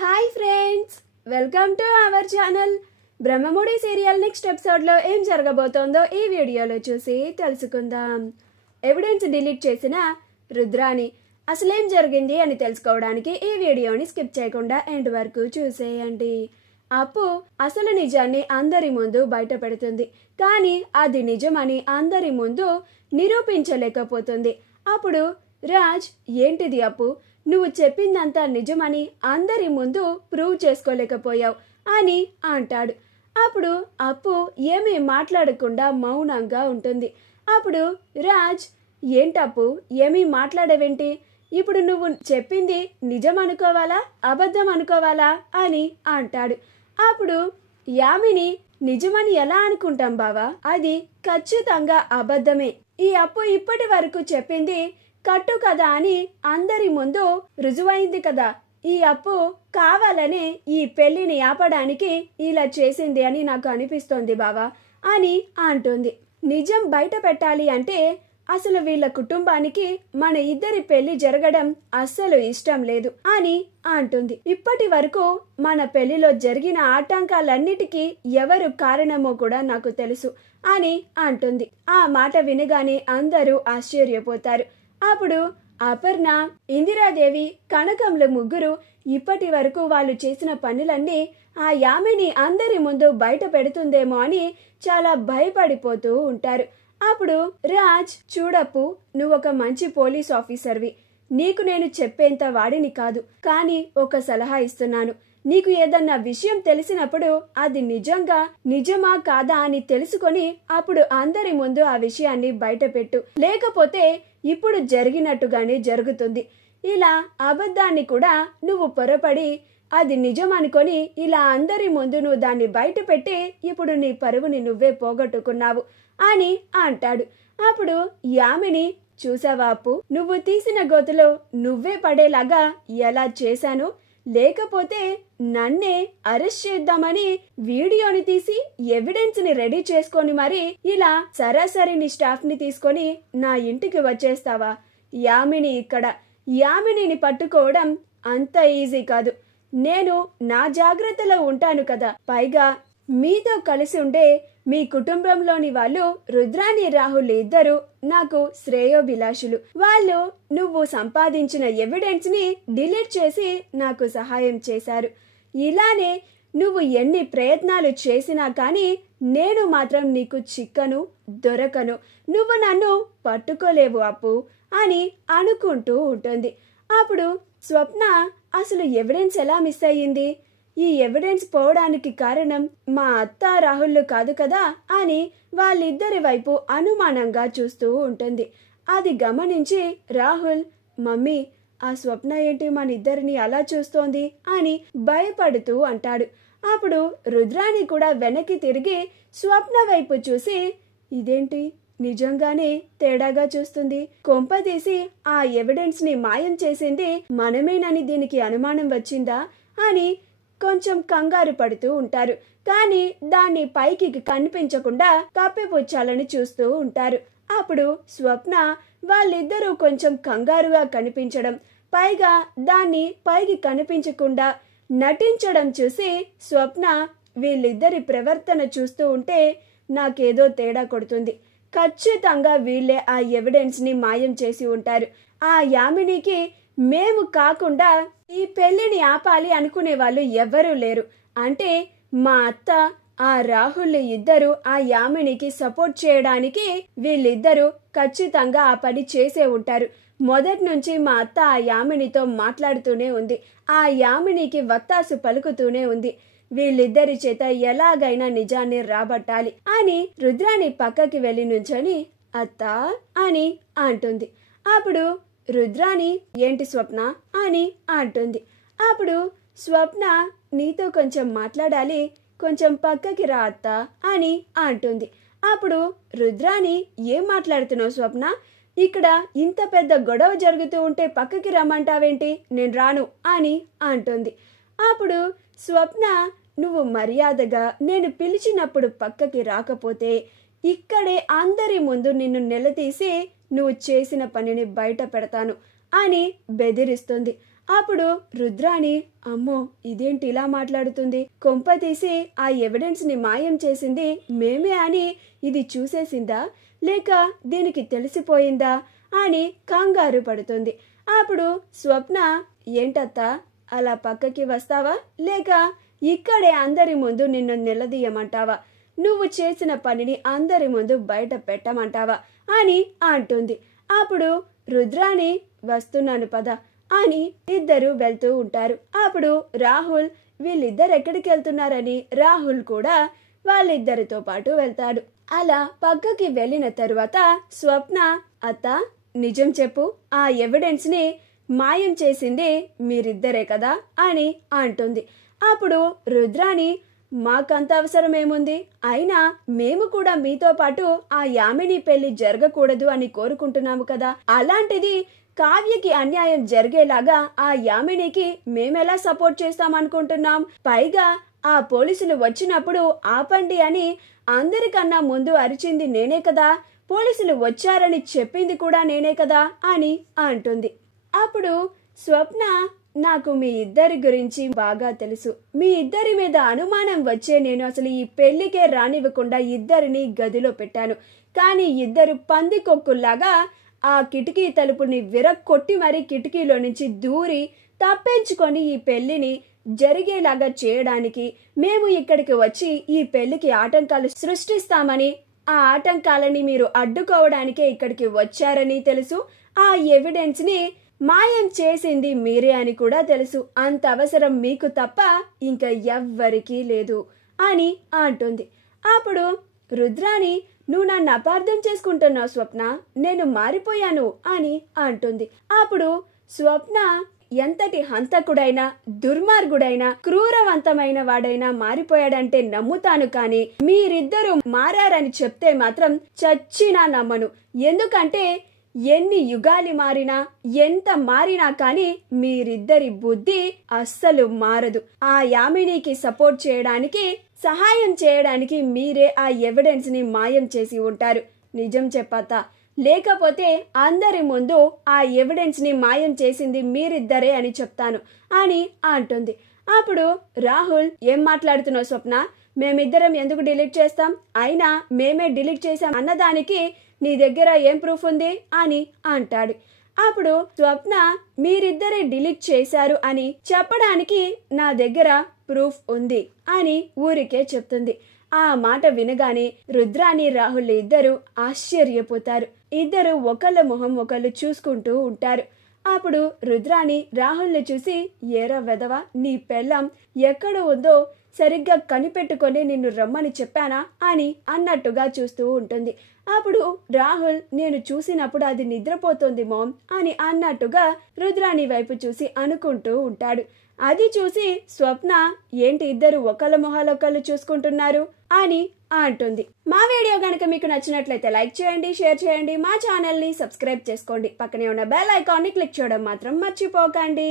Hi friends, welcome to our channel. Brahmamudi serial next ఎపిసోడ్లో ఏం జరగబోతోందో ఈ వీడియోలో చూసి తెలుసుకుందాం. ఎవిడెన్స్ డిలీట్ చేసిన రుద్రాని అసలేం జరిగింది అని తెలుసుకోవడానికి ఈ వీడియోని స్కిప్ చేయకుండా ఎండ్ వరకు చూసేయండి. అప్పు అసలు నిజాన్ని అందరి ముందు బయట పెడుతుంది, కానీ అది నిజమని అందరి ముందు నిరూపించలేకపోతుంది. అప్పుడు రాజ్, ఏంటిది అప్పు, నువ్వు చెప్పిందంతా నిజమని అందరి ముందు ప్రూవ్ చేసుకోలేకపోయావు అని అంటాడు. అప్పుడు అప్పు ఏమీ మాట్లాడకుండా మౌనంగా ఉంటుంది. అప్పుడు రాజ్, ఏంటప్పు ఏమీ మాట్లాడవేంటి, ఇప్పుడు నువ్వు చెప్పింది నిజం అనుకోవాలా అబద్ధం అనుకోవాలా అని అంటాడు. అప్పుడు యామిని, నిజమని ఎలా అనుకుంటాం బావా, అది ఖచ్చితంగా అబద్ధమే. ఈ అప్పు ఇప్పటి వరకు చెప్పింది కట్టు కదా అని అందరి ముందు రుజువైంది కదా. ఈ అప్పు కావాలనే ఈ పెళ్లిని ఆపడానికి ఇలా చేసింది అని నాకు అనిపిస్తోంది బావా అని అంటుంది. నిజం బయట పెట్టాలి అంటే అసలు వీళ్ళ కుటుంబానికి మన ఇద్దరి పెళ్లి జరగడం అస్సలు ఇష్టం లేదు అని అంటుంది. ఇప్పటి వరకు మన పెళ్లిలో జరిగిన ఆటంకాలన్నిటికీ ఎవరు కారణమో కూడా నాకు తెలుసు అని అంటుంది. ఆ మాట వినగానే అందరూ ఆశ్చర్యపోతారు. అప్పుడు అపర్ణ, ఇందిరాదేవి, కనకంలు ముగ్గురు ఇప్పటి వరకు వాళ్ళు చేసిన పనులన్నీ ఆ యామిని అందరి ముందు బయట పెడుతుందేమో అని చాలా భయపడిపోతూ ఉంటారు. అప్పుడు రాజ్, చూడప్పు, నువ్వొక మంచి పోలీస్ ఆఫీసర్వి, నీకు నేను చెప్పేంత వాడిని కాదు, కానీ ఒక సలహా ఇస్తున్నాను. నీకు ఏదన్నా విషయం తెలిసినప్పుడు అది నిజమా కాదా అని తెలుసుకొని అప్పుడు అందరి ముందు ఆ విషయాన్ని బయట పెట్టు, లేకపోతే ఇప్పుడు జరిగినట్టుగానే జరుగుతుంది. ఇలా అబద్ధాన్ని కూడా నువ్వు పొరపడి అది నిజం అనుకొని ఇలా అందరి ముందు నువ్వు దాన్ని బయట పెట్టి ఇప్పుడు నీ పరువుని నువ్వే పోగొట్టుకున్నావు అని అంటాడు. అప్పుడు యామిని, చూసావా అప్పు, నువ్వు తీసిన గోతులో నువ్వే పడేలాగా ఎలా చేశాను, లేకపోతే నన్నే అరెస్ట్ చేద్దామని వీడియోని తీసి ఎవిడెన్స్ ని రెడీ చేసుకొని మరి ఇలా సరాసరి నీ స్టాఫ్ ని తీసుకొని నా ఇంటికి వచ్చేస్తావా? యామిని ఇక్కడ, యామినిని పట్టుకోవడం అంత ఈజీ కాదు. నేను నా జాగ్రత్తలో ఉంటాను కదా, పైగా మీతో కలిసి ఉండే మీ కుటుంబంలోని వాళ్ళు రుద్రాని, రాహుల్ ఇద్దరు నాకు శ్రేయోభిలాషులు. వాళ్ళు నువ్వు సంపాదించిన ఎవిడెన్స్ ని డిలీట్ చేసి నాకు సహాయం చేశారు. ఇలానే నువ్వు ఎన్ని ప్రయత్నాలు చేసినా కానీ నేను మాత్రం నీకు చిక్కను, దొరకను, నువ్వు నన్ను పట్టుకోలేవు అప్పు అని అనుకుంటూ ఉంటుంది. అప్పుడు స్వప్న, అసలు ఎవిడెన్స్ ఎలా మిస్ అయ్యింది, ఈ ఎవిడెన్స్ పోవడానికి కారణం మా అత్త రాహుల్ కాదు కదా అని వాళ్ళిద్దరి వైపు అనుమానంగా చూస్తూ ఉంటుంది. అది గమనించి రాహుల్, మమ్మీ, ఆ స్వప్న ఏంటి మన ఇద్దరిని అలా చూస్తోంది అని భయపడుతూ అంటాడు. అప్పుడు రుద్రాని కూడా వెనక్కి తిరిగి స్వప్న వైపు చూసి, ఇదేంటి నిజంగానే తేడాగా చూస్తుంది, కొంపదీసి ఆ ఎవిడెన్స్ ని మాయం చేసింది మనమేనని దీనికి అనుమానం వచ్చిందా అని కొంచెం కంగారు పడుతూ ఉంటారు. కానీ దాన్ని పైకి కనిపించకుండా కప్పిపుచ్చాలని చూస్తూ ఉంటారు. అప్పుడు స్వప్న వాళ్ళిద్దరూ కొంచెం కంగారుగా కనిపించడం, పైగా దాన్ని పైకి కనిపించకుండా నటించడం చూసి స్వప్న, వీళ్ళిద్దరి ప్రవర్తన చూస్తూ ఉంటే నాకేదో తేడా కొడుతుంది, ఖచ్చితంగా వీళ్ళే ఆ ఎవిడెన్స్ ని మాయం చేసి ఉంటారు. ఆ యామినికి మేము కాకుండా ఈ పెళ్లిని ఆపాలి అనుకునే వాళ్ళు ఎవ్వరూ లేరు. అంటే మా అత్త, ఆ రాహుల్ ఇద్దరు ఆ యామినికి సపోర్ట్ చేయడానికి వీళ్ళిద్దరూ ఖచ్చితంగా ఆ పని చేసే ఉంటారు. మొదటి నుంచి మా అత్త ఆ యామినితో మాట్లాడుతూనే ఉంది, ఆ యామినికి వత్తాసు పలుకుతూనే ఉంది. వీళ్ళిద్దరి చేత ఎలాగైనా నిజాన్ని రాబట్టాలి అని రుద్రాని పక్కకి వెళ్ళి నుంచొని అత్తా అని అంటుంది. అప్పుడు రుద్రాని, ఏంటి స్వప్న అని అంటుంది. అప్పుడు స్వప్న, నీతో కొంచెం మాట్లాడాలి, కొంచెం పక్కకి రా అత్త అని అంటుంది. అప్పుడు రుద్రాని, ఏం మాట్లాడుతున్నావు స్వప్న, ఇక్కడ ఇంత పెద్ద గొడవ జరుగుతూ ఉంటే పక్కకి రమ్మంటావేంటి, నేను రాను అని అంటుంది. అప్పుడు స్వప్న, నువ్వు మర్యాదగా నేను పిలిచినప్పుడు పక్కకి రాకపోతే ఇక్కడే అందరి ముందు నిన్ను నిలదీసి నువ్వు చేసిన పనిని బయట పెడతాను అని బెదిరిస్తుంది. అప్పుడు రుద్రాణి అమ్మో ఇదేంటి ఇలా మాట్లాడుతుంది, కొంప తీసి ఆ ఎవిడెన్స్ ని మాయం చేసింది మేమే అని ఇది చూసేసిందా లేక దీనికి తెలిసిపోయిందా అని కంగారు పడుతుంది. అప్పుడు స్వప్న ఏంటత్తా అలా పక్కకి వస్తావా లేక ఇక్కడే అందరి ముందు నిన్ను నిలదీయమంటావా, నువ్వు చేసిన పనిని అందరి ముందు బయట పెట్టమంటావా అని అంటుంది. అప్పుడు రుద్రాణి వస్తున్నాను పద అని ఇద్దరు వెళ్తూ ఉంటారు. అప్పుడు రాహుల్ వీళ్ళిద్దరు ఎక్కడికి వెళ్తున్నారని రాహుల్ కూడా వాళ్ళిద్దరితో పాటు వెళ్తాడు. అలా పక్కకి వెళ్ళిన తరువాత స్వప్న అత్త నిజం చెప్పు, ఆ ఎవిడెన్స్ ని మాయం చేసింది మీరిద్దరే కదా అని అంటుంది. అప్పుడు రుద్రాణి మాకంత అవసరం ఏముంది, అయినా మేము కూడా మీతో పాటు ఆ యామిని పెళ్లి జరగకూడదు అని కోరుకుంటున్నాము కదా, అలాంటిది కావ్యకి అన్యాయం జరిగేలాగా ఆ యామినికి మేమెలా సపోర్ట్ చేస్తామనుకుంటున్నాం, పైగా ఆ పోలీసులు వచ్చినప్పుడు ఆపండి అని అందరికన్నా ముందు అరిచింది నేనే కదా, పోలీసులు వచ్చారని చెప్పింది కూడా నేనే కదా అని అంటుంది. అప్పుడు స్వప్న నాకు మీ ఇద్దరి గురించి బాగా తెలుసు, మీ ఇద్దరి మీద అనుమానం వచ్చే నేను అసలు ఈ పెళ్లికే రానివ్వకుండా ఇద్దరిని గదిలో పెట్టాను, కానీ ఇద్దరు పందికొక్కుల్లాగా ఆ కిటికీ తలుపుని విరక్కొట్టి మరీ కిటికీలో నుంచి దూరి తప్పించుకొని ఈ పెళ్లిని జరిగేలాగా చేయడానికి మేము ఇక్కడికి వచ్చి ఈ పెళ్లికి ఆటంకాలు సృష్టిస్తామని, ఆ ఆటంకాలని మీరు అడ్డుకోవడానికే ఇక్కడికి వచ్చారని తెలుసు, ఆ ఎవిడెన్స్ ని మాయం చేసింది మీరే అని కూడా తెలుసు, అంత అవసరం మీకు తప్ప ఇంకా ఎవ్వరికీ లేదు అని అంటుంది. అప్పుడు రుద్రాణి నువ్వు నన్ను అపార్థం చేసుకుంటున్నావు స్వప్న, నేను మారిపోయాను అని అంటుంది. అప్పుడు స్వప్న ఎంతటి హంతకుడైనా దుర్మార్గుడైనా క్రూరవంతమైన వాడైనా మారిపోయాడంటే నమ్ముతాను, కానీ మీరిద్దరూ మారారని చెప్తే మాత్రం చచ్చినా నమ్మను, ఎందుకంటే ఎన్ని యుగాలు మారినా ఎంత మారినా కానీ మీరిద్దరి బుద్ధి అస్సలు మారదు. ఆ యామినికి సపోర్ట్ చేయడానికి సహాయం చేయడానికి మీరే ఆ ఎవిడెన్స్ ని మాయం చేసి ఉంటారు, నిజం చెప్పతా, లేకపోతే అందరి ముందు ఆ ఎవిడెన్స్ ని మాయం చేసింది మీరిద్దరే అని చెప్తాను అని అంటుంది. అప్పుడు రాహుల్ ఏం మాట్లాడుతున్నావు స్వప్న, మేమిద్దరం ఎందుకు డిలీట్ చేస్తాం, అయినా మేమే డిలీట్ చేసాం అన్నదానికి నీ దగ్గర ఏం ప్రూఫ్ ఉంది అని అంటాడు. అప్పుడు స్వప్న మీరిద్దరే డిలీట్ చేశారు అని చెప్పడానికి నా దగ్గర ప్రూఫ్ ఉంది అని ఊరికే చెప్తుంది. ఆ మాట వినగానే రుద్రాణి రాహుల్ ఇద్దరు ఆశ్చర్యపోతారు. ఇద్దరు ఒకళ్ళ మొహం ఒకళ్ళు చూసుకుంటూ ఉంటారు. అప్పుడు రుద్రాణి రాహుల్ని చూసి ఏరా వెదవా, నీ పెళ్ళం ఎక్కడ ఉందో సరిగ్గా కనిపెట్టుకొని నిన్ను రమ్మని చెప్పానా అని అన్నట్టుగా చూస్తూ ఉంటుంది. అప్పుడు రాహుల్ నేను చూసినప్పుడు అది నిద్రపోతుంది మామ్ అని అన్నట్టుగా రుద్రాణి వైపు చూసి అనుకుంటూ ఉంటాడు. అది చూసి స్వప్న ఏంటి ఇద్దరు ఒకళ్ళ మొహాలొకళ్ళు చూసుకుంటున్నారు అని అంటుంది. మా వీడియో కనుక మీకు నచ్చినట్లయితే లైక్ చేయండి, షేర్ చేయండి, మా ఛానల్ని సబ్స్క్రైబ్ చేసుకోండి, పక్కనే ఉన్న బెల్ ఐకాన్ని క్లిక్ చేయడం మాత్రం మర్చిపోకండి.